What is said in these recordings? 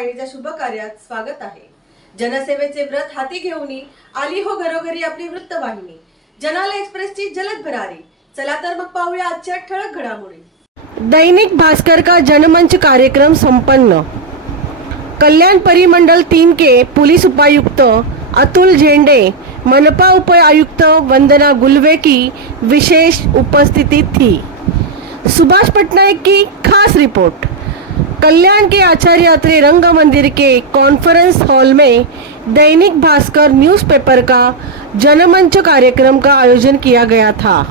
वृत्तवाहिनीच्या शुभ कार्यात स्वागत आहे। जनसेवेचे व्रत हाती घेऊन आली हो घरोघरी आपली वृत्तवाहिनी। जनाला एक्सप्रेसची जलद भरारी। चला तर मग पाहूया आजच्या ठळक घडामोडी। दैनिक भास्कर का जनमंच कार्यक्रम संपन्न। कल्याण परिमंडल 3 के पुलिस उपायुक्त अतुल झेंडे, मनपा उपायुक्त वंदना गुलवे की विशेष उपस्थिति थी। सुभाष पटनायक की खास रिपोर्ट। कल्याण के आचार्य अत्रे रंग मंदिर के कॉन्फ्रेंस हॉल में दैनिक भास्कर न्यूज़पेपर का जनमंच कार्यक्रम का आयोजन किया गया था।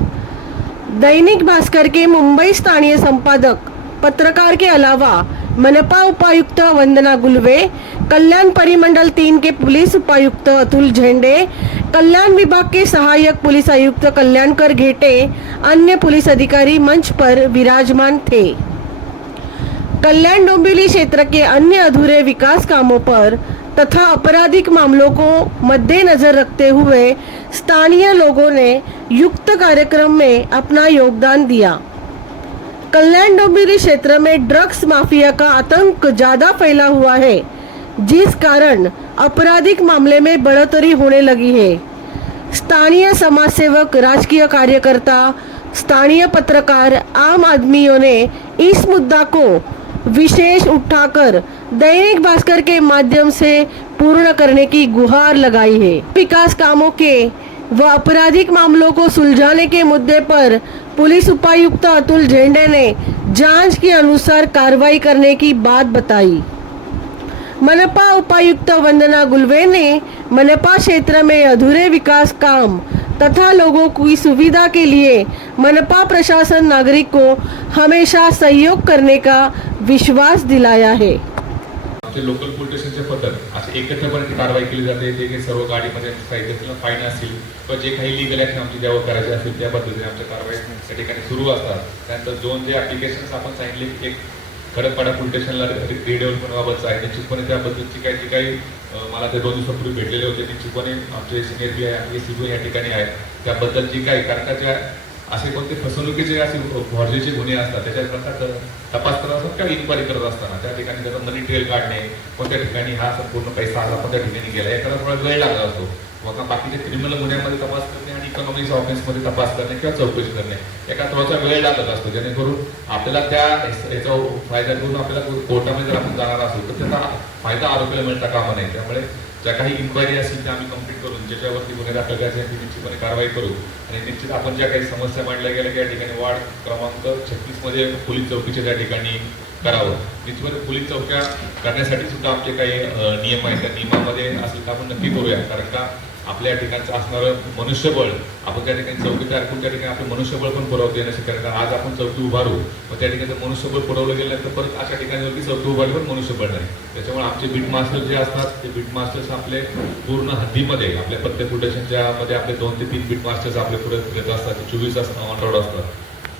दैनिक भास्कर के मुंबई स्थानीय संपादक पत्रकार के अलावा मनपा उपायुक्त वंदना गुलवे, कल्याण परिमंडल 3 के पुलिस उपायुक्त अतुल झेंडे, कल्याण विभाग के सहायक पुलिस आयुक्त कल्याणकर घेटे, अन्य पुलिस अधिकारी मंच पर विराजमान थे। कल्याण डोंबिवली क्षेत्र के अन्य अधूरे विकास कामों पर तथा आपराधिक मामलों को मद्देनजर रखते हुए स्थानीय लोगों ने युक्त कार्यक्रम में अपना योगदान दिया। कल्याण डोंबिवली क्षेत्र में ड्रग्स माफिया का आतंक ज्यादा फैला हुआ है, जिस कारण आपराधिक मामले में बढ़ोतरी होने लगी है। स्थानीय समाजसेवक, राजकीय कार्यकर्ता, स्थानीय पत्रकार, आम आदमियों ने इस मुद्दा को विशेष उठाकर दैनिक भास्कर के माध्यम से पूर्ण करने की गुहार लगाई है। विकास कामों के व आपराधिक मामलों को सुलझाने के मुद्दे पर पुलिस उपायुक्त अतुल झेंडे ने जांच के अनुसार कार्रवाई करने की बात बताई। मनपा उपायुक्त वंदना गुलवे ने मनपा क्षेत्र में अधूरे विकास काम तथा लोगों की सुविधा के लिए मनपा प्रशासन नागरिक को हमेशा सहयोग करने का विश्वास दिलाया है। आमचे लोकल पोलीस स्टेशनचे पथक असे एकत्रपणे कारवाई केली जाते। ते सर्व गाडीमध्ये साहित्य फाईन असेल किंवा जे काही लीगल ॲक्शन आमची द्यावं करायचे असेल त्या पद्धतीने आमच्या कारवाई त्या ठिकाणी सुरू असतात। त्यानंतर दोन जे ॲप्लिकेशन्स आपण सांगितले, एक खडकपाडा पोलीस स्टेशनला रिडेव्हलपमेंटबाबतचं आहे, निश्चितपणे त्याबद्दलची काही मला ते 2 दिवसापूर्वी भेटलेले होते। निश्चितपणे आमचे सिनियर पी आहे, एसीपी या ठिकाणी आहेत, त्याबद्दलची काही कारण का ज्या असे कोणते फसवणुकीचे असे फॉर्जरीचे गुन्हे असतात त्याच्यात तपास करत असतात किंवा इन्क्वायरी करत असताना त्या ठिकाणी त्याचा मनी ट्रेल काढणे, कोणत्या ठिकाणी हा संपूर्ण पैसा हा कोणत्या ठिकाणी गेला याचा थोडा वेळ लागला असतो। मग बाकीचे क्रिमिनल गुन्ह्यामध्ये तपास करणे आणि इकॉनॉमिक्स ऑफेन्समध्ये तपास करणे किंवा चौकशी करणे एका थोडासा वेळ लागत असतो, जेणेकरून आपल्याला त्या याचा फायदा घेऊन आपल्याला कोर्टामध्ये जर आपण जाणार असू तर त्याचा फायदा आरोपीला मिळता कामा नये। त्यामुळे ज्या काही इन्क्वायरी असतील त्या आम्ही कंप्लीट करून ज्याच्यावरती गुन्हे दाखल करायचे ती निश्चितपणे कारवाई करू। आणि निश्चित आपण ज्या काही समस्या मांडल्या गेल्या त्या ठिकाणी वार्ड क्रमांक 36 मध्ये पोलीस चौकीच्या त्या ठिकाणी करावं। निश्चितपणे पोलीस चौक्या करण्यासाठी सुद्धा आमचे काही नियम आहेत, त्या नियमामध्ये असेल तर आपण नक्की करूया। कारण का आपल्या ठिकाणचं असणारं मनुष्यबळ आपण त्या ठिकाणी चौकी तयार करून त्या ठिकाणी आपलं मनुष्यबळ पण पुरवता येण्यासाठी, कारण आज आपण चौकी उभारू मग त्या ठिकाणी मनुष्यबळ पुरवलं गेलं तर परत अशा ठिकाणी चौकी उभारली पण मनुष्यबळ नाही। त्याच्यामुळे आमचे बीट मास्टर जे असतात ते बीट मास्टर्स आपले पूर्ण हद्दीमध्ये आपल्या प्रत्येक स्टेशनच्या मध्ये आपले 2 ते 3 बीट मास्टर्स आपले पुढे येत असतात, 24 तास ऑन रोड असतात,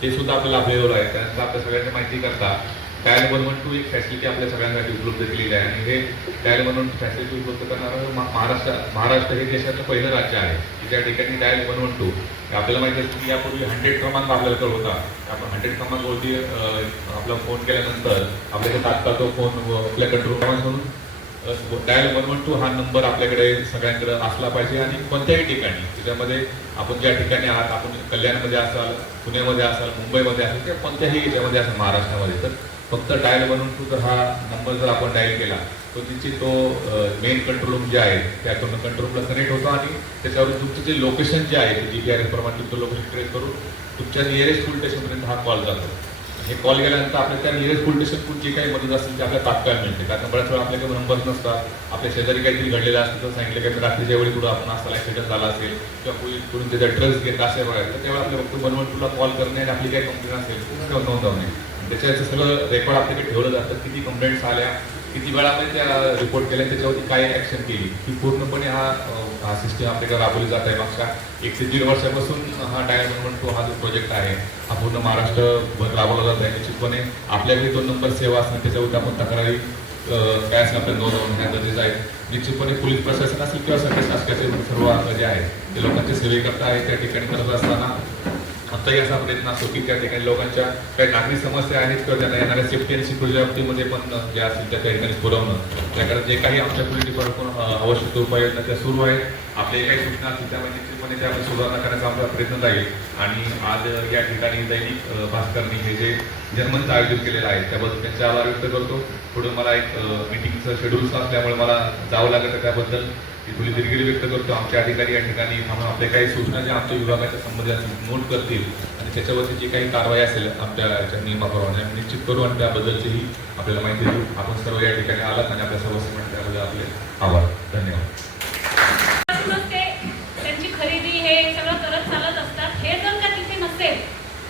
ते सुद्धा आपल्याला अवेलेबल आहे। त्यानंतर आपल्या सगळ्यांची माहिती करता डायल 112 एक फॅसिलिटी आपल्या सगळ्यांसाठी उपलब्ध केलेली आहे। आणि हे डायल 112 फॅसिलिटी उपलब्ध करणारं महाराष्ट्र हे देशातलं पहिलं राज्य आहे की त्या ठिकाणी डायल 112 आपल्याला माहिती असतं की यापूर्वी 100 क्रमांक आपल्याकडे होता। आपण 100 क्रमांकवरती आपला फोन केल्यानंतर आपल्याकडे तात्काळ तो फोन आपल्या कंट्रोल क्रमांक म्हणून डायल 112 हा नंबर आपल्याकडे सगळ्यांकडे असला पाहिजे। आणि कोणत्याही ठिकाणी त्याच्यामध्ये आपण ज्या ठिकाणी आहात, आपण कल्याणमध्ये असाल, पुण्यामध्ये असाल, मुंबईमध्ये असाल किंवा कोणत्याही याच्यामध्ये असाल महाराष्ट्रामध्ये, तर फक्त डायल 112 जर हा नंबर जर आपण डायल केला तो तिची तो मेन कंट्रोल रूम जे आहे त्यातून कंट्रोल रूमला कनेक्ट होतो आणि त्याच्यावर तुमचं जे लोकेशन जे आहे GPS प्रमाणे तुमचं लोकेशन ट्रेस करून तुमच्या नियरेस्ट पोलीस स्टेशनपर्यंत हा कॉल जातो। हे कॉल गेल्यानंतर आपल्या त्या नियरेस्ट पोलीस स्टेशन जी काही मदत असेल ती आपल्याला तात्काळ मिळते। कारण बऱ्याच वेळा आपल्याकडे नंबर नसतात, आपल्या शेजारी काहीतरी घडलेलं असतं तर सांगितलं की रात्रीच्या वेळी कुठं आपण असताना ॲक्सिडेंट झाला असेल किंवा कुठून त्याचा ड्रग्स घेतला असेल बघायला तर त्यावेळेला आपल्या फक्त 112 कॉल करणे आणि आपली काही कंप्लेंट असेल किंवा नोंदवणे, त्याच्याचं सगळं रेकॉर्ड आपल्याकडे ठेवलं जातं। किती कंप्लेंट्स आल्या, किती वेळामध्ये त्या रिपोर्ट केल्या, त्याच्यावरती काय ॲक्शन केली, ही पूर्णपणे हा सिस्टीम आपल्याकडे राबवली जात आहे। मागच्या 1 ते 1.5 वर्षापासून हा डायल 112 हा जो प्रोजेक्ट आहे हा पूर्ण महाराष्ट्रभर राबवला जात आहे। निश्चितपणे आपल्याकडे 2 नंबर सेवा असणार त्याच्यावरती आपण तक्रारी काय असेल आपल्याला नोंदवणं हे गरजेचं आहे। निश्चितपणे पोलीस प्रशासन असेल किंवा सगळे शासनाचे सर्व जे आहे ते लोकांच्या सेवेकरता आहे, त्या ठिकाणी करत असताना आमचाही असा प्रयत्न असतो की त्या ठिकाणी लोकांच्या काही नागरी समस्या आहेत किंवा त्यांना येणाऱ्या सेफ्टी आणि सिक्युरिटी बाबतीमध्ये पण जे असतील त्या ठिकाणी पुरवणं. त्याकडे जे काही आमच्या पोलिटिककडून आवश्यक उपाययोजना त्या सुरू आहेत. आपले काही सूचना असतील त्यामध्ये निश्चितपणे त्या सुधारणा करण्याचा आमचा प्रयत्न राहील. आणि आज या ठिकाणी दैनिक भास्करनी हे जे जर्मनचं आयोजन केलेलं आहे त्याबद्दल त्यांचे आभार व्यक्त करतो. पुढे मला एक मीटिंगचं शेड्यूल असल्यामुळे मला जावं लागतं, त्याबद्दल ती थोडी दिलगिरी व्यक्त करतो. आमचे अधिकारी या ठिकाणी थांबून आपल्या काही सूचना ज्या आमच्या विभागाच्या संबंधित नोट करतील आणि त्याच्यावरती जी काही कारवाई असेल आपल्या याच्या नियमाप्रमाणे निश्चित करू आणि त्याबद्दलचीही आपल्याला माहिती देऊ. आपण सर्व या ठिकाणी आलात आणि आपल्या सर्व त्याबद्दल आपले आभार. धन्यवाद. त्यांची खरेदी हे सगळं करत चालत असतात. हे जर का तिथे नसेल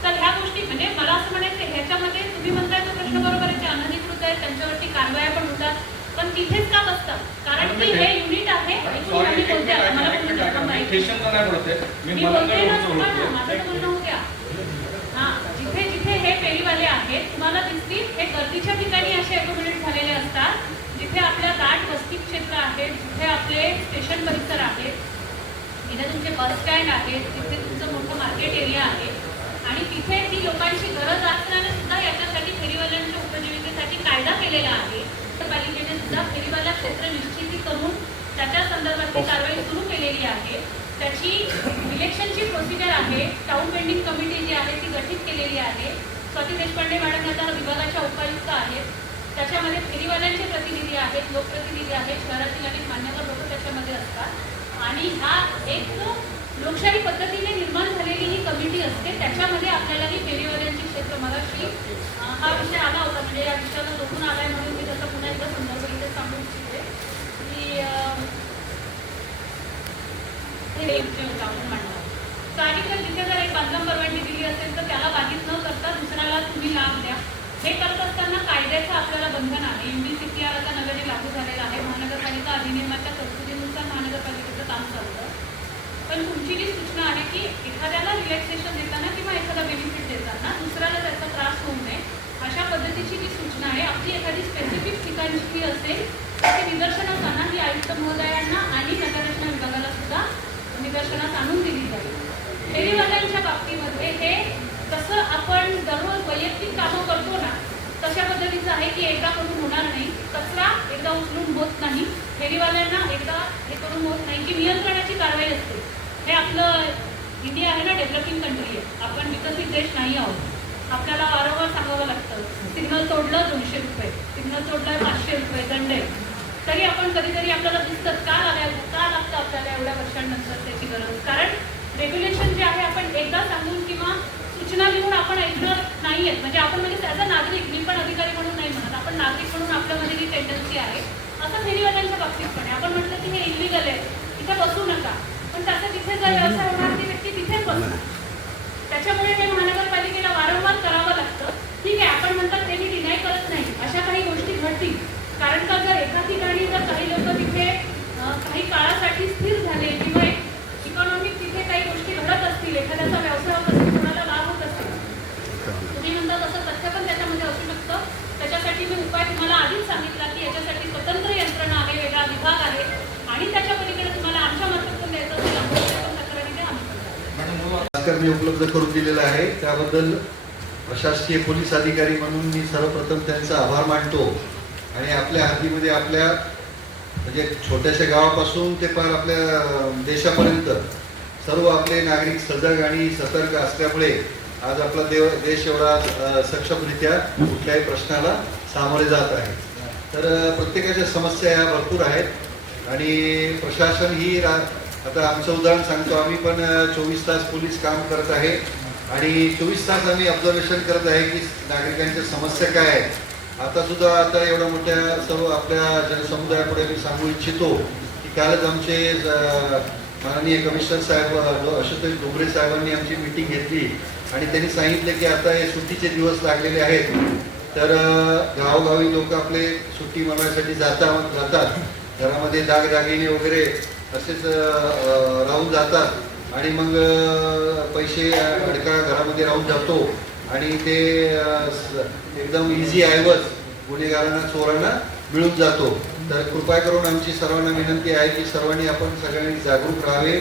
तर ह्या गोष्टी म्हणजे मला असं म्हणायचं ह्याच्यामध्ये तुम्ही म्हणताय तो प्रश्न बरोबर आहे, ते अनधिकृत आहे, त्यांच्यावरती कारवाया पण होतात, पण तिथेच का बसतात? कारण की हे युनिट आहे. मी बोलते आता, मला पण मी बोलते ना, माझं म्हणणं होऊ द्या. हां, जिथे जिथे हे फेरीवाले आहेत तुम्हाला दिसतील, हे गर्दीच्या ठिकाणी असे अकोमोडेट झालेले असतात जिथे आपल्या दाट वस्ती क्षेत्र आहे, जिथे आपले स्टेशन परिसर आहेत, तिथे तुमचे बस स्टँड आहेत, तिथे तुमचं मोठं मार्केट एरिया आहे आणि तिथे ती लोकांची गरज असल्याने सुद्धा याच्यासाठी फेरीवाल्यांच्या उपजीविकेसाठी कायदा केलेला आहे. पालिकेने सुद्धा फेरीवाला क्षेत्र निश्चिती करून त्याच्या संदर्भातली कारवाई सुरू केलेली आहे. त्याची इलेक्शनची प्रोसिजर आहे. टाउन पेंडिंग कमिटी जी आहे ती गठीत केलेली आहे. स्वाती देशपांडे मॅडम आता विभागाच्या उपायुक्त आहेत. त्याच्यामध्ये फेरीवाल्यांचे प्रतिनिधी आहेत, लोकप्रतिनिधी आहेत, शहरातील अनेक मान्यवर लोक त्याच्यामध्ये असतात आणि हा एक लोकशाही पद्धतीने निर्माण झालेली ही कमिटी असते. त्याच्यामध्ये आपल्याला ही फेरीवाल्यांची क्षेत्र मगाशी हा विषय आला होता, म्हणजे या विषयाला जोडून आलाय म्हणून मी त्याचा पुन्हा एकदा संदर्भ इथे सांगू इच्छिते की हे मांडणार कार्यक्रम जिथे जर एक बांधकाम परवानगी दिली असेल तर त्याला बाधित न करता दुसऱ्याला तुम्ही लाभ द्या. हे करत असताना कायद्याचं आपल्याला बंधन आहे. MDCPR आता नव्याने लागू झालेला आहे. महानगरपालिका अधिनियमाच्या तरतुदीनुसार महानगरपालिकेचं काम चालतं. पण तुमची जी सूचना आहे की एखाद्याला रिलॅक्सेशन देताना किंवा एखादा बेनिफिट देताना दुसऱ्याला त्याचा त्रास होऊ नये अशा पद्धतीची जी सूचना आहे. आपली एखादी स्पेसिफिक ठिकाणची असेल तर ती निदर्शनास आणा, ही आयुक्त महोदयांना आणि नगररचना विभागाला सुद्धा निदर्शनास आणून दिली जाईल. फेरीवाल्यांच्या बाबतीमध्ये हे कसं आपण दररोज वैयक्तिक कामं करतो ना तशा पद्धतीचं आहे की एकदा करून होणार नाही. कचरा एकदा उचलून होत नाही. फेरीवाल्यांना एकदा हे करून होत नाही की नियंत्रणाची कारवाई असते. हे आपलं इंडिया आहे ना, डेव्हलपिंग कंट्री आहे. आपण विकसित देश नाही आहोत. आपल्याला वारंवार सांगावं लागतं सिग्नल तोडलं 200 रुपये, सिग्नल तोडलं 500 रुपये दंड आहे. तरी आपण कधीतरी आपल्याला दिसतं का लागतं आपल्याला एवढ्या वर्षांनंतर त्याची गरज. कारण रेग्युलेशन जे आहे आपण एकदा सांगून किंवा सूचना लिहून आपण ऐकणार नाही आहेत. म्हणजे आपण म्हणजे ॲज अ नागरिक, मी पण अधिकारी म्हणून नाही म्हणत, आपण नागरिक म्हणून आपल्यामध्ये ही टेंडन्सी आहे. असं फेरीवाल्यांच्या बाबतीत पण आहे. आपण म्हटलं की हे इलिगल आहे, तिथे बसू नका, पण त्याचा जिथे जर व्यवसाय होणार ती व्यक्ती तिथेच बसणार. त्याच्यामुळे हे महानगरपालिकेला वारंवार करावं लागतं. ठीक आहे, आपण म्हणतात ते मी डिनाय करत नाही, अशा काही गोष्टी घडतील. कारण का जर एका ठिकाणी जर काही लोक तिथे काही काळासाठी स्थिर झाले किंवा इकॉनॉमिक तिथे काही गोष्टी घडत असतील, एखाद्याचा व्यवसाय होत असेल, कोणाला लाभ होत असेल, तुम्ही म्हणता तसं तथ्य पण त्याच्यामध्ये असू शकतं. त्याच्यासाठी मी उपाय तुम्हाला आधीच सांगितला की याच्यासाठी स्वतंत्र यंत्रणा आहे, वेगळा विभाग आहे आणि त्याच्या पलीकडे तुम्हाला आमच्या मार्फत द्यायचं असेल तक्रारी द्या, आम्ही उपलब्ध करून दिलेला आहे. त्याबद्दल प्रशासकीय पोलीस अधिकारी म्हणून मी सर्वप्रथम त्यांचा आभार मानतो. आणि आपल्या हद्दीमध्ये आपल्या म्हणजे छोट्याशा गावापासून ते पार आपल्या देशापर्यंत सर्व आपले नागरिक सजग आणि सतर्क असल्यामुळे आज आपला देश एवढा सक्षमरित्या कुठल्याही प्रश्नाला सामोरे जात आहे. तर प्रत्येकाच्या समस्या या भरपूर आहेत आणि प्रशासन ही आता आमचं उदाहरण सांगतो. आम्ही पण 24 तास पोलीस काम करत आहे आणि 24 तास आम्ही ऑब्झर्वेशन करत आहे की नागरिकांच्या समस्या काय आहेत. आता सुद्धा आता एवढ्या मोठ्या सर्व आपल्या जनसमुदायापुढे मी सांगू इच्छितो की कालच आमचे माननीय कमिशनर साहेब आशुतोष डोंगरे साहेबांनी आमची मीटिंग घेतली आणि त्यांनी सांगितले की आता हे सुट्टीचे दिवस लागलेले आहेत, तर गावोगावी लोक आपले सुट्टी मनवायसाठी जातात, घरामध्ये दागदागिने वगैरे असेच राहून जातात आणि मग पैसे अडका घरामध्ये राहून जातो आणि ते एकदम इझी ऐवज गुन्हेगारांना चोरांना मिळून जातो. तर कृपया करून आमची सर्वांना विनंती आहे की सर्वांनी आपण सगळ्यांनी जागरूक राहावे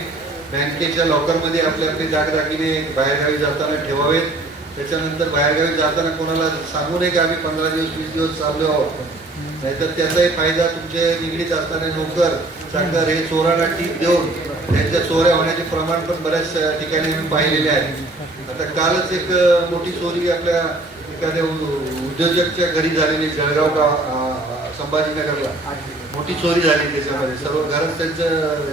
बँकेच्या लॉकरमध्ये आपले आपले दागदागिने बाहेरगावी जाताना ठेवावेत. त्याच्यानंतर बाहेरगावी जाताना कोणाला सांगू नये की आम्ही 15 दिवस 20 दिवस चाललो आहोत. नाहीतर त्याचाही फायदा तुमचे निगडीत असणारे नोकर चाकर हे चोरांना टीप देऊन त्यांच्या चोऱ्या होण्याचे प्रमाण पण बऱ्याच ठिकाणी आम्ही पाहिलेले आहे. आता कालच एक मोठी चोरी आपल्या एखाद्या उद्योजकच्या घरी झालेली जळगाव संभाजीनगरला मोठी चोरी झाली. त्याच्यामध्ये सर्व घरच त्यांचं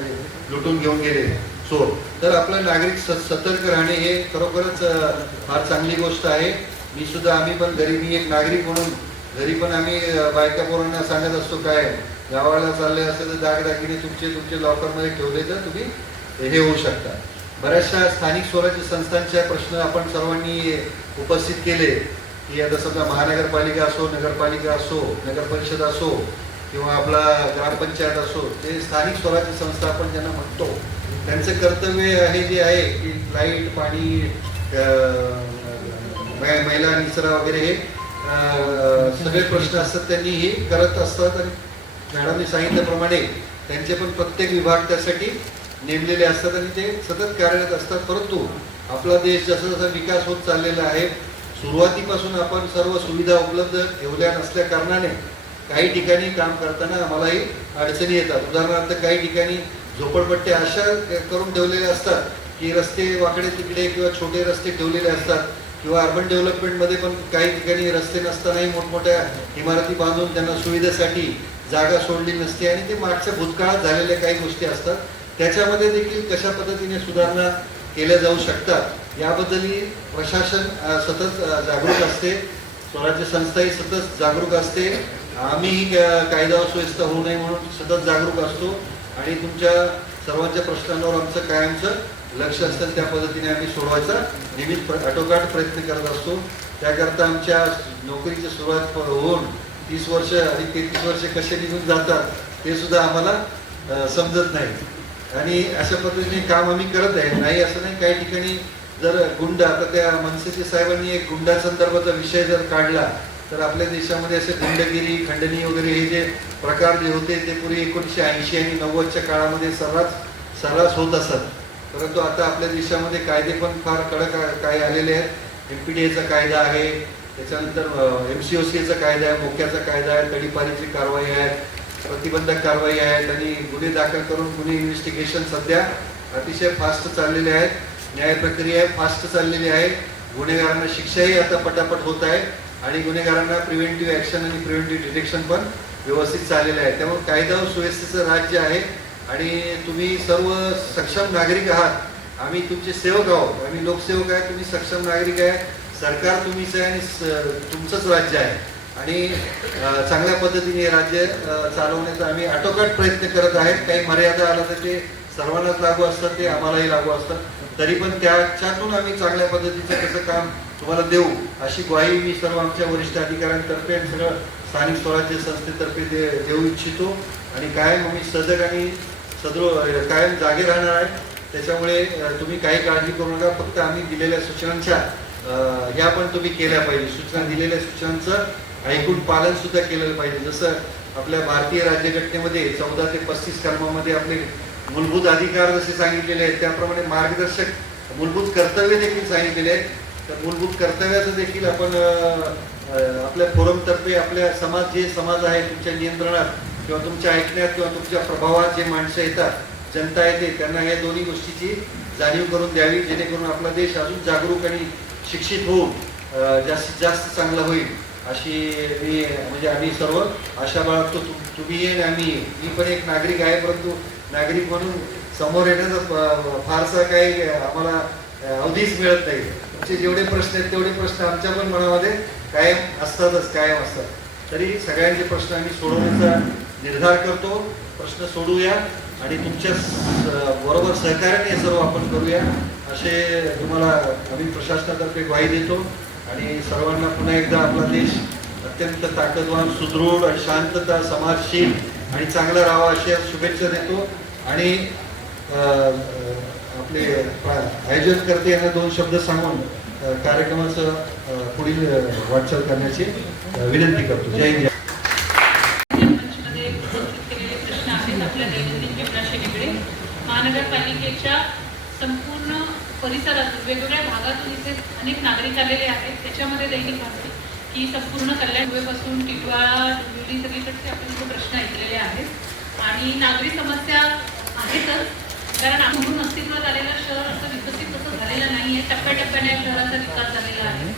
लुटून घेऊन गेले चोर. तर आपलं नागरिक सतर्क राहणे हे खरोखरच फार चांगली गोष्ट आहे. आम्ही पण घरी, मी एक नागरिक म्हणून घरी पण आम्ही बायका पोरांना सांगत असतो काय गावाला चालले असेल तर दागदागिने तुमचे लॉकरमध्ये ठेवले तर तुम्ही हे होऊ शकता. बऱ्याचशा स्थानिक स्वराज्य संस्थांच्या प्रश्न आपण सर्वांनी उपस्थित केले की आता समजा महानगरपालिका असो, नगरपालिका असो, नगर परिषद असो किंवा आपला ग्रामपंचायत असो, ते स्थानिक स्वराज्य संस्था आपण ज्यांना म्हणतो त्यांचं कर्तव्य आहे जे आहे की लाईट, पाणी, महिला निचरा वगैरे हे सगळे प्रश्न असतात त्यांनी हे करत असतात. आणि मॅडमने सांगितल्याप्रमाणे त्यांचे पण प्रत्येक विभाग त्यासाठी नेमलेले असतात आणि ते सतत कार्यरत असतात. परंतु आपला देश जसा जसा विकास होत चाललेला आहे, सुरुवातीपासून आपण सर्व सुविधा उपलब्ध ठेवल्या नसल्या कारणाने काही ठिकाणी काम करताना आम्हालाही अडचणी येतात. उदाहरणार्थ काही ठिकाणी झोपडपट्ट्या अशा करून ठेवलेल्या असतात की रस्ते वाकडे तिकडे किंवा छोटे रस्ते ठेवलेले असतात किंवा अर्बन डेव्हलपमेंटमध्ये पण काही ठिकाणी रस्ते नसतानाही मोठमोठ्या इमारती बांधून त्यांना सुविधेसाठी जागा सोडली नसते आणि ते मागच्या भूतकाळात झालेल्या काही गोष्टी असतात. त्याच्यामध्ये देखील कशा पद्धतीने सुधारणा केल्या जाऊ शकतात याबद्दलही प्रशासन सतत जागरूक असते, स्वराज्य संस्थाही सतत जागरूक असते. आम्हीही कायदा सुव्यवस्था होऊ नये म्हणून सतत जागरूक असतो आणि तुमच्या सर्वांच्या प्रश्नांवर आमचं कायमचं लक्ष असतं. त्या पद्धतीने आम्ही सोडवायचा नेहमीच आटोकाट प्रयत्न करत असतो. त्याकरता आमच्या नोकरीची सुरुवात होऊन 30 वर्ष आणि 33 वर्ष कसे निघून जातात ते सुद्धा आम्हाला समजत नाही आणि अशा पद्धतीने काम आम्ही करत आहे. नाही असं नाही, काही ठिकाणी जर गुंड, आता त्या मनसेचे साहेबांनी एक गुंडा संदर्भाचा विषय जर काढला तर आपल्या देशामध्ये असे गुंडगिरी, खंडणी वगैरे हे जे प्रकार जे होते ते पूर्वी 1980 आणि 90च्या काळामध्ये सर्रास होत असत. परंतु आता आपल्या देशामध्ये कायदे पण फार कडक काय आलेले आहेत. MPDAचा कायदा आहे, त्याच्यानंतर MCOCचा कायदा आहे, मोक्याचा कायदा आहे, तडीपारीची कारवाई आहे, प्रतिबंधक कारवाई आहेत आणि गुन्हे दाखल करून गुन्हे इन्व्हेस्टिगेशन सध्या अतिशय फास्ट चाललेले आहेत. न्याय प्रक्रिया फास्ट चाललेली आहे. गुन्हेगारांना शिक्षाही आता पटापट होत आहे आणि गुन्हेगारांना प्रिव्हेंटिव्ह ॲक्शन आणि प्रिव्हेंटिव्ह डिटेक्शन पण व्यवस्थित चाललेलं आहे. त्यामुळे कायदा व सुव्यवस्थेचं राज्य आहे आणि तुम्ही सर्व सक्षम नागरिक आहात. आम्ही तुमचे सेवक आहोत, आम्ही लोकसेवक आहे, तुम्ही सक्षम नागरिक आहे. सरकार तुम्हीच आहे आणि तुमचंच राज्य आहे आणि चांगल्या पद्धतीने राज्य चालवण्याचा आम्ही आटोकाट प्रयत्न करत आहेत. काही मर्यादा आला तर ते सर्वांनाच लागू असतात, ते आम्हालाही लागू असतात. तरी पण त्याच्यातून आम्ही चांगल्या पद्धतीचं कसं काम तुम्हाला देऊ अशी ग्वाही मी सर्व आमच्या वरिष्ठ अधिकाऱ्यांतर्फे आणि सगळं स्थानिक स्वराज्य संस्थेतर्फे देऊ इच्छितो. आणि कायम आम्ही सजग आणि सदृढ कायम जागे राहणार आहे. त्याच्यामुळे तुम्ही काही काळजी करू नका. फक्त आम्ही दिलेल्या सूचनांच्या ह्या पण तुम्ही केल्या पाहिजे. सूचना दिलेल्या सूचनांचं ऐकून पालन सुद्धा केलं पाहिजे. जसं आपल्या भारतीय राज्यघटनेमध्ये 14 ते 35 कलमामध्ये आपले मूलभूत अधिकार जसे सांगितलेले आहेत त्याप्रमाणे मार्गदर्शक मूलभूत कर्तव्य देखील सांगितलेले आहेत. तर मूलभूत कर्तव्याचं देखील आपण आपल्या फोरमतर्फे आपल्या समाज आहे तुमच्या नियंत्रणात किंवा तुमच्या ऐकण्यात किंवा तुमच्या प्रभावात जे माणसं येतात, जनता येते, त्यांना या दोन्ही गोष्टीची जाणीव करून द्यावी जेणेकरून आपला देश अजून जागरूक आणि शिक्षित होऊन जास्तीत जास्त चांगला होईल अशी म्हणजे आम्ही सर्व आशा बाळगतो. तुम्ही ये आम्ही मी पण एक नागरिक आहे, परंतु नागरिक म्हणून समोर येण्याचा फारसा काही आम्हाला अवधीच मिळत नाही. तुमचे जेवढे प्रश्न आहेत तेवढे प्रश्न आमच्या पण मनामध्ये कायम असतात. तरी सगळ्यांचे प्रश्न आम्ही सोडवण्याचा निर्धार करतो. प्रश्न सोडूया आणि तुमच्या बरोबर सहकार्याने हे सर्व आपण करूया असे तुम्हाला आम्ही प्रशासनातर्फे ग्वाही देतो. आणि सर्वांना पुन्हा एकदा आपला देश अत्यंत ताकदवान, सुदृढ आणि शांतता, समाजशील आणि चांगला राहावा अशा शुभेच्छा देतो. आणि आपले आयोजनकर्ते यांना 2 शब्द सांगून कार्यक्रमाचं पुढील वाटचाल करण्याची विनंती करतो. जय हिंद. आपल्या दैनंदिन जीवनाशी निगडीत महानगरपालिकेच्या संपूर्ण परिसरातून वेगवेगळ्या भागातून इथे अनेक नागरिक आलेले आहेत. त्याच्यामध्ये दैनिक भास्कर की संपूर्ण कल्याणपासून टिटवाळा डोंबिवली सगळीकडचे आपण इथे प्रश्न ऐकलेले आहेत आणि नागरी समस्या आहेतच. कारण म्हणून अस्तित्वात आलेलं शहर असं विकसित तसं झालेलं नाही आहे. टप्प्याटप्प्याने या शहराचा विकास झालेला आहे.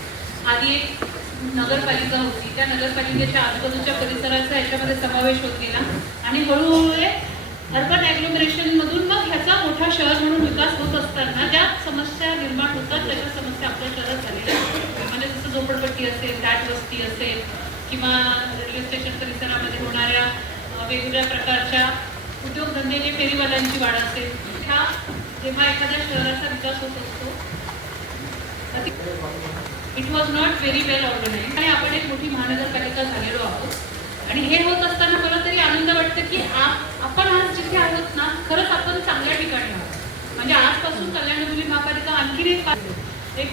आधी एक नगरपालिका होती, त्या नगरपालिकेच्या आजूबाजूच्या परिसराचा याच्यामध्ये समावेश होत गेला आणि हळूहळू अर्बन ॲग्लोमरेशन मधून मग ह्याचा मोठा शहर म्हणून विकास होत असताना ज्या समस्या निर्माण होतात त्याच्या समस्या आपल्या शहरात झालेल्या आहेत. म्हणजे जसं झोपडपट्टी असेल, दाट वस्ती असेल किंवा रेल्वे स्टेशन परिसरामध्ये होणाऱ्या वेगवेगळ्या प्रकारच्या उद्योगधंदे जे फेरीवाल्यांची वाढ असेल, ह्या जेव्हा एखाद्या शहराचा विकास होत असतो it was not very well organise आणि आपण एक मोठी महानगरपालिका झालेलो आहोत. आणि हे होत असताना मला तरी आनंद वाटतं की आपण आज जिथे आहोत ना, खरंच आपण चांगल्या ठिकाणी आहोत. म्हणजे आजपासून कल्याण डोंबिवली महापालिका आणखी एक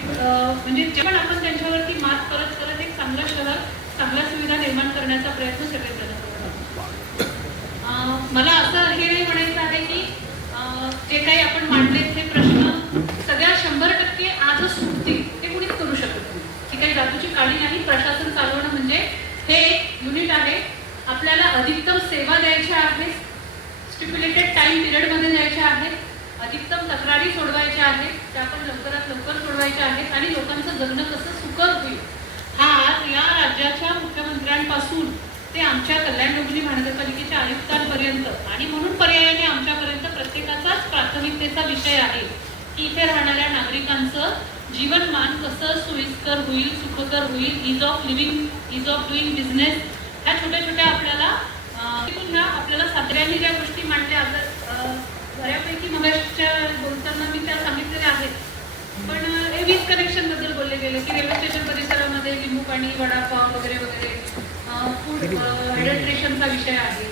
म्हणजे जेव्हा आपण त्यांच्यावरती मात करत करत एक चांगलं शहर, चांगल्या सुविधा निर्माण करण्याचा प्रयत्न सगळेजण करत आहोत. मला असं हे नाही म्हणायचं आहे की जे काही आपण मांडले ते प्रश्न सगळ्या 100% आजच सुटतील ते कुणीच करू शकत नाही. ही काही धातूची काळी नाही. प्रशासन चालवणं म्हणजे हे एक युनिट आहे. आपल्याला अधिकतम सेवा द्यायच्या आहेत, स्टिप्युलेटेड टाइम पिरियडमध्ये द्यायच्या आहेत, अधिकतम तक्रारी सोडवायच्या आहेत, त्या पण लवकरात लवकर सोडवायच्या आहेत आणि लोकांचं जगणं कसं सुकर होईल हा आज या राज्याच्या मुख्यमंत्र्यांपासून ते आमच्या कल्याण डोंबिवली महानगरपालिकेच्या आयुक्तांपर्यंत आणि म्हणून पर्यायाने आमच्यापर्यंत प्रत्येकाचाच प्राथमिकतेचा विषय आहे की इथे राहणाऱ्या नागरिकांचं जीवनमान कसं सोयीस्कर होईल, सुखकर होईल, is of living, is of doing business, ह्या छोट्या छोट्या आपल्याला सातऱ्यांनी ज्या गोष्टी मांडल्या बऱ्यापैकी मगाच्या बोलताना मी त्या सांगितलेल्या आहेत. पण हे वीज कनेक्शन बद्दल बोलले गेले की रेल्वे स्टेशन परिसरामध्ये लिंबू पाणी, वडापाव वगैरे वगैरे फूड ॲडल्ट्रेशनचा विषय आहे.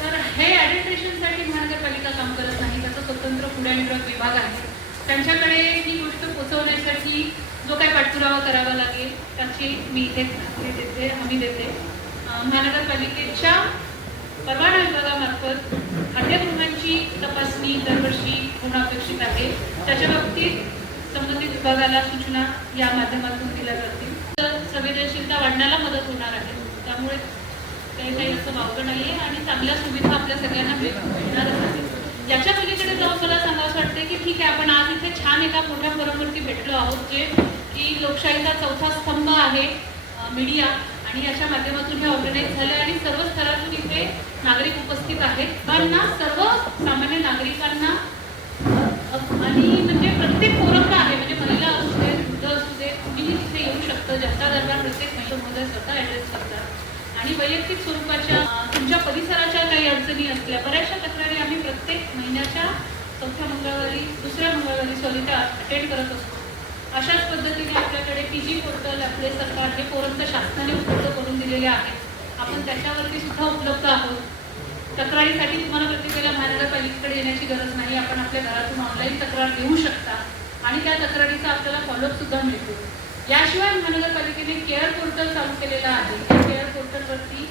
तर हे ॲडल्ट्रेशनसाठी महानगरपालिका काम करत नाही. त्याचा स्वतंत्र फूड अँड ड्रग विभाग आहे. त्यांच्याकडे ही गोष्ट पोहोचवण्यासाठी जो काही पाठपुरावा करावा लागेल त्याची मी इथे हमी देते. महानगरपालिकेच्या परवाना विभागामार्फत खाद्यगृहांची तपासणी दरवर्षी होणं अपेक्षित आहे. त्याच्या बाबतीत संबंधित विभागाला सूचना या माध्यमातून दिल्या जातील. तर संवेदनशीलता वाढण्याला मदत होणार आहे. त्यामुळे काही असं वावगं नाही आहे आणि चांगल्या सुविधा आपल्या सगळ्यांना मिळणारच आहे. याच्या पलीकडे जाऊन मला सांगावं वाटते की ठीक आहे, आपण आज इथे छान एका मोठ्या फोरमवरती भेटलो आहोत जे की लोकशाहीचा चौथा स्तंभ आहे मीडिया, आणि याच्या माध्यमातून हे ऑर्गनाईज झाले आणि सर्व स्तरातून इथे नागरिक उपस्थित आहेत. त्यांना सर्व सामान्य नागरिकांना आणि म्हणजे प्रत्येक फोरमला आहे, म्हणजे महिला असू दे, वृद्ध असू दे, कुणीही तिथे येऊ शकतं. जनता दरबार प्रत्येक महिला महोदय स्वतः ॲड्रेस करतात आणि वैयक्तिक स्वरूपाच्या तुमच्या परिसराच्या काही अडचणी असल्या बऱ्याचशा तक्रारी आम्ही प्रत्येक महिन्याच्या चौथ्या मंगळवारी, दुसऱ्या मंगळवारी त्या अटेंड करत असतो. अशाच पद्धतीने आपल्याकडे PG पोर्टल आपले सरकार हे पोरंत शासनाने उपलब्ध करून दिलेले आहेत. आपण त्याच्यावरती सुद्धा उपलब्ध आहोत. तक्रारीसाठी तुम्हाला प्रत्येकाला महानगरपालिकेकडे येण्याची गरज नाही. आपण आपल्या घरातून ऑनलाईन तक्रार देऊ शकता आणि त्या तक्रारीचा आपल्याला फॉलोअप सुद्धा मिळतो. याशिवाय महानगरपालिकेने केअर पोर्टल चालू केलेलं आहे. त्या केअर पोर्टलवरती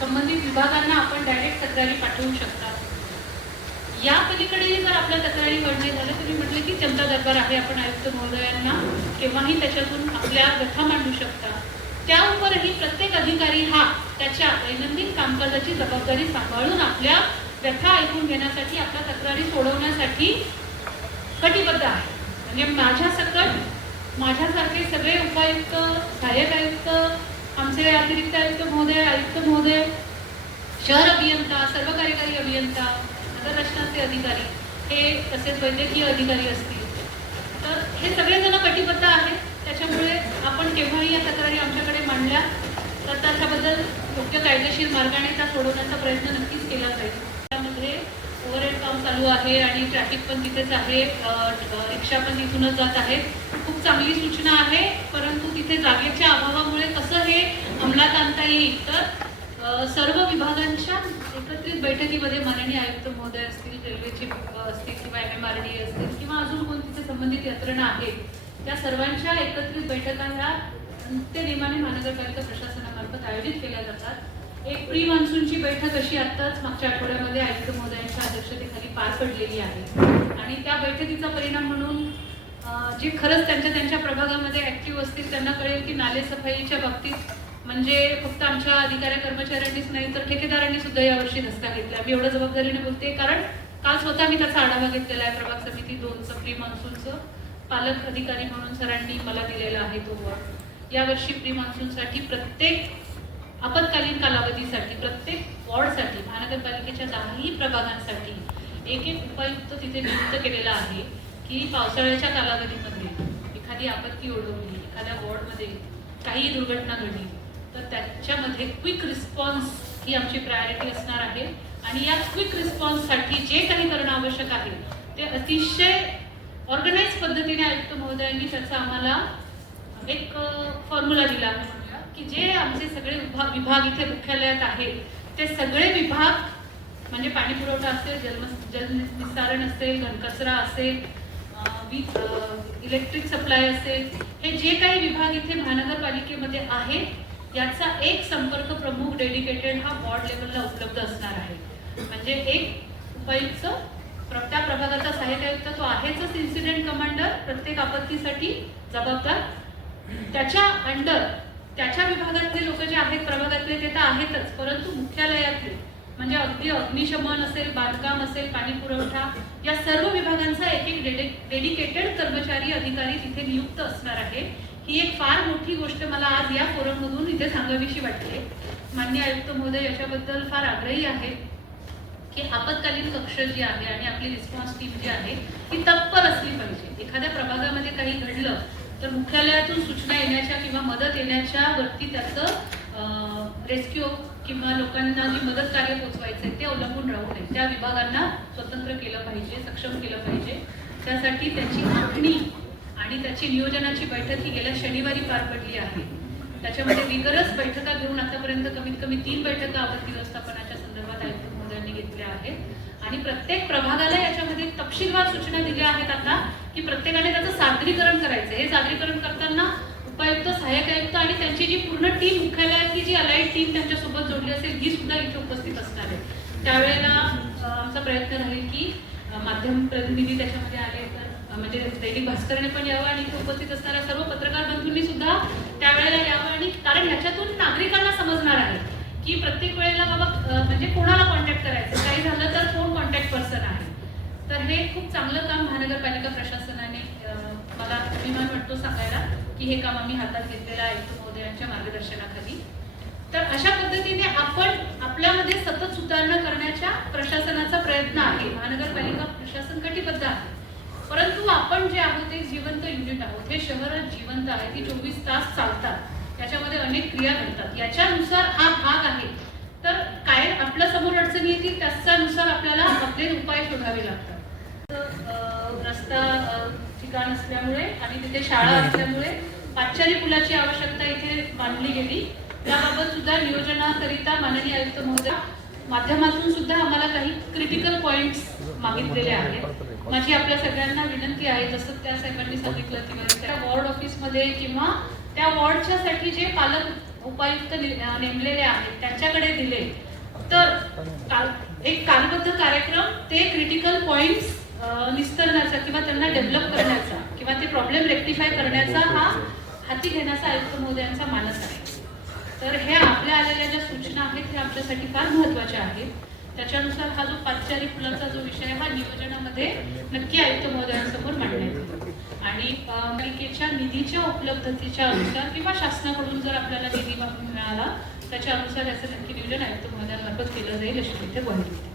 संबंधित विभागांना आपण डायरेक्ट तक्रारी पाठवू शकता. या पलीकडेही जर आपल्या तक्रारी घडणे झालं तुम्ही म्हटलं की जनता दरबार आहे, आपण आयुक्त महोदयांना केव्हाही त्याच्यातून आपल्या व्यथा मांडू शकता. त्यावरही प्रत्येक अधिकारी हा त्याच्या दैनंदिन कामकाजाची जबाबदारी सांभाळून आपल्या व्यथा ऐकून घेण्यासाठी, आपल्या तक्रारी सोडवण्यासाठी कटिबद्ध आहे. म्हणजे माझ्यासारखे सगळे उपायुक्त, सहाय्यक आयुक्त, आमचे अतिरिक्त आयुक्त महोदय, आयुक्त महोदय, शहर अभियंता, सर्व कार्यकारी अभियंता, नगर रचनाचे अधिकारी, हे तसेच वैद्यकीय अधिकारी असतील, तर हे सगळेजण कटिबद्ध आहेत. त्याच्यामुळे आपण केव्हाही या तक्रारी आमच्याकडे मांडल्या तर त्याच्याबद्दल योग्य कायदेशीर मार्गाने त्या सोडवण्याचा प्रयत्न नक्कीच केला जाईल. त्यामध्ये ओव्हरहेड काम चालू आहे आणि ट्रॅफिक पण तिथेच आहे, रिक्षा पण तिथूनच जात आहेत. खूप चांगली सूचना आहे, परंतु तिथे जागेच्या अभावामुळे कसं हे अंमलात आणता येईल तर सर्व विभागांच्या एकत्रित बैठकीमध्ये माननीय आयुक्त महोदय असतील, रेल्वेचे असतील किंवा MMRDA असतील किंवा अजून कोण तिथे संबंधित यंत्रणा आहेत, त्या सर्वांच्या एकत्रित बैठका ह्या ते नेमाने महानगरपालिका प्रशासनामार्फत आयोजित केल्या जातात. एक प्री मान्सूनची बैठक अशी आत्ताच मागच्या आठवड्यामध्ये आयुक्त महोदयांच्या अध्यक्षतेखाली पार पडलेली आहे आणि आणि त्या बैठकीचा परिणाम म्हणून जे खरंच त्यांच्या प्रभागामध्ये ऍक्टिव्ह असतील त्यांना कळेल की नालेसफाईच्या बाबतीत म्हणजे फक्त आमच्या अधिकारी कर्मचाऱ्यांनीच नाही तर ठेकेदारांनी सुद्धा यावर्षी धसका घेतला. मी एवढं जबाबदारीने बोलते कारण काल स्वतः मी त्याचा आढावा घेतलेला आहे. प्रभाग समिती 2चं प्री मान्सूनचं पालक अधिकारी म्हणून सरांनी मला दिलेला आहे तो वॉर्ड. यावर्षी प्री मान्सूनसाठी प्रत्येक आपत्कालीन कालावधीसाठी प्रत्येक वॉर्डसाठी महानगरपालिकेच्या 10ही प्रभागांसाठी एक उपायुक्त तिथे नियुक्त केलेला आहे की पावसाळ्याच्या कालावधीमध्ये एखादी आपत्ती ओढवली, एखाद्या वॉर्डमध्ये काही दुर्घटना घडली तर त्याच्यामध्ये क्विक रिस्पॉन्स ही आमची प्रायोरिटी असणार आहे. आणि या क्विक रिस्पॉन्ससाठी जे काही करणं आवश्यक आहे ते अतिशय ऑर्गनाइज पद्धतीने आयुक्त महोदयांनी त्याचा आम्हाला एक फॉर्म्युला दिला आहे की जे आमचे सगळे विभाग इथे मुख्यालयात आहेत ते सगळे विभाग म्हणजे पाणी पुरवठा असेल, जलनिस्सारण असेल, घनकचरा असेल, इलेक्ट्रिक सप्लाय असेल, हे जे काही विभाग इथे महानगरपालिकेमध्ये आहेत याचा एक संपर्क प्रमुख डेडिकेटेड हा वॉर्ड लेवलला उपलब्ध असणार आहे. म्हणजे एक उपायुक्त, त्या प्रभागाचा सहाय्यक आयुक्त तो आहेच इन्सिडेंट कमांडर, प्रत्येक आपत्तीसाठी जबाबदार. त्याच्या अंडर त्याच्या विभागातले लोक जे आहेत प्रभागातले ते तर आहेतच, परंतु मुख्यालयातले म्हणजे अगदी अग्निशमन असेल, बांधकाम असेल, पाणी पुरवठा या सर्व विभागांचा एक डेडिकेटेड कर्मचारी अधिकारी तिथे नियुक्त असणार आहे. ही एक फार मोठी गोष्ट मला आज या फोरममधून इथे सांगावीशी वाटते. माननीय आयुक्त महोदय याच्याबद्दल फार आग्रही आहेत की आपत्कालीन कक्ष जी आहे आणि आपली रिस्पॉन्स टीम जी आहे ती तत्पर असली पाहिजे. एखाद्या प्रभागामध्ये काही घडलं तर मुख्यालयातून सूचना येण्याच्या किंवा मदत येण्याच्या वरती त्याचं रेस्क्यू किंवा लोकांना जी मदत कार्य पोहोचवायचं ते अवलंबून राहू नये. त्या विभागांना स्वतंत्र केलं पाहिजे, सक्षम केलं पाहिजे. त्यासाठी त्याची आखणी आणि त्याची नियोजनाची बैठक ही गेल्या शनिवारी पार पडली आहे. त्याच्यामध्ये विगरस बैठका घेऊन आतापर्यंत कमीत कमी 3 बैठका आपत्ती व्यवस्थापनाच्या संदर्भात आयुक्त महोदयांनी घेतल्या आहेत. आणि प्रत्येक प्रभागाला याच्यामध्ये तपशीलवार सूचना दिल्या आहेत आता की प्रत्येकाने त्याचं सादरीकरण करायचं. हे सादरीकरण करताना उपायुक्त, सहाय्यक आयुक्त आणि त्यांची जी पूर्ण टीम मुख्यालयातली जी अलाइड टीम त्यांच्यासोबत जोडली असेल ही सुद्धा इथे उपस्थित असणार आहे. त्यावेळेला आमचा प्रयत्न राहील की माध्यम प्रतिनिधी त्याच्यामध्ये आले तर म्हणजे दैनिक भास्करने पण यावं आणि इथे उपस्थित असणाऱ्या सर्व पत्रकार बंधूंनी सुद्धा त्यावेळेला यावं. आणि कारण ह्याच्यातून नागरिकांना समजणार आहे की प्रत्येक वेळेला बाबा म्हणजे कोणाला कॉन्टॅक्ट करायचं, काही झालं तर कोण कॉन्टॅक्ट पर्सन आहे. तर हे खूप चांगलं काम महानगरपालिका प्रशासनाने मला अभिमान वाटतो सांगायला की हे काम आम्ही हातात घेतलेलं आहे आयुक्त महोदयांच्या मार्गदर्शनाखाली. तर अशा पद्धतीने आपण आपल्यामध्ये सतत सुधारणा करण्याच्या प्रशासनाचा प्रयत्न आहे. महानगरपालिका प्रशासन कटिबद्ध आहे, परंतु आपण जे आहोत एक जिवंत युनिट आहोत. हे शहर जिवंत आहे, ती 24 तास चालतात, त्याच्यामध्ये अनेक क्रिया घडतात. याच्यानुसार हा भाग आहे. तर काय आपल्या समोर अडचणी येतील त्याच्यानुसार आपल्याला आपले उपाय शोधावे लागतात. रस्ता ठिकाण असल्यामुळे आणि तिथे शाळा असल्यामुळे पाचचारी पुलाची आवश्यकता इथे मानली गेली. त्याबाबत सुद्धा नियोजनाकरिता माननीय आयुक्त महोदय माध्यमातून सुद्धा आम्हाला काही क्रिटिकल पॉइंट्स मागितलेले आहेत. माझी आपल्या सगळ्यांना विनंती आहे, जसं त्या साहेबांनी सांगितलं की त्या वॉर्ड ऑफिसमध्ये किंवा त्या वॉर्डच्यासाठी जे पालक उपायुक्त नेमलेले आहेत त्यांच्याकडे दिले तर एक कालबद्ध कार्यक्रम ते क्रिटिकल पॉइंट्स निस्तरण्याचा किंवा त्यांना डेव्हलप करण्याचा किंवा ते प्रॉब्लेम रेक्टिफाय करण्याचा हा हाती घेण्याचा आयुक्त महोदयांचा मानस आहे. तर हे आपल्या आलेल्या ज्या सूचना आहेत हे आमच्यासाठी फार महत्त्वाच्या आहेत. त्याच्यानुसार हा जो पाचचारी पुलाचा जो विषय हा नियोजनामध्ये नक्की आयुक्त महोदयांसमोर मांडण्यात येईल. आणि पालिकेच्या निधीच्या उपलब्धतेच्या अनुसार किंवा शासनाकडून जर आपल्याला निधी मिळाला त्याच्या अनुसार याचं नक्की नियोजन आयुक्त महोदयांमार्फत केलं जाईल अशी इथे ग्वाही.